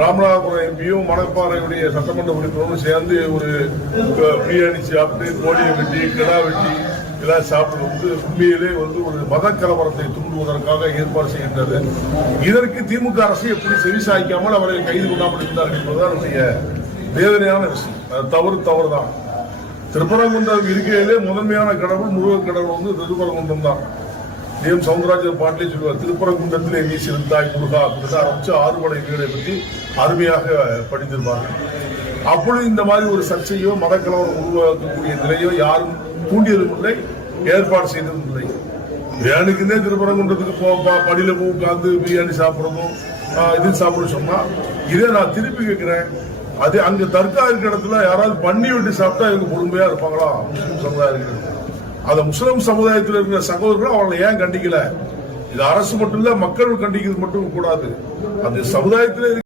ராமநாதபுரம் எம்பியும் மணப்பாறையுடைய சட்டமன்ற உறுப்பினரும் சேர்ந்து ஒரு பிரியாணி சாப்பிட்டு கோழியை வெட்டி கிடா வெட்டி எல்லாம் சாப்பிடுவது உண்மையிலே ஒரு மத கலவரத்தை தூண்டுவதற்காக ஏற்பாடு செய்கின்றது. இதற்கு திமுக அரசு எப்படி செவிசாய்க்காமல் அவரை கைது கொள்ளாமல் இருந்தார்கள் என்பதுதான் என்னுடைய வேதனையான விஷயம். தவறுதான். திருப்பரங்குன்றம் இருக்கையிலே முதன்மையான கடவுள் முருகன் கடவுள் திருப்பரங்குன்றம் தான். எம் சவுந்தரராஜன் பாட்டிலே சொல்லுவார், திருப்பரங்குன்றத்திலே வீசிருந்தாய் முருகா அப்படின்னு ஆரம்பிச்சு ஆறுபடை வீடை பற்றி அருமையாக படித்திருப்பார்கள். அப்பொழுது இந்த மாதிரி ஒரு சர்ச்சையோ மதக்கலவரம் உருவாக்கக்கூடிய நிலையோ யாரும் தூண்டியதும் இல்லை, ஏற்பாடு செய்ததும் இல்லை. பிரியாணிக்குன்னே திருப்பரங்குன்றத்துக்கு படியில போய் உட்கார்ந்து பிரியாணி சாப்பிடணும் இது சாப்பிடணும் சொன்னா இதே நான் திருப்பி கேட்கிறேன். அது அங்க தர்கா இருக்கிற இடத்துல யாராவது பண்ணி விட்டு சாப்பிட்டா இவங்க பொறுமையா இருப்பாங்களா? முஸ்லிம் சமுதாயம் அந்த முஸ்லிம் சமுதாயத்தில் இருக்கிற சகோதரர்கள் அவங்களை ஏன் கண்டிக்கல? இது அரசு மட்டும் இல்ல, மக்கள் கண்டிக்கிறது மட்டும் கூடாது. அந்த சமுதாயத்தில்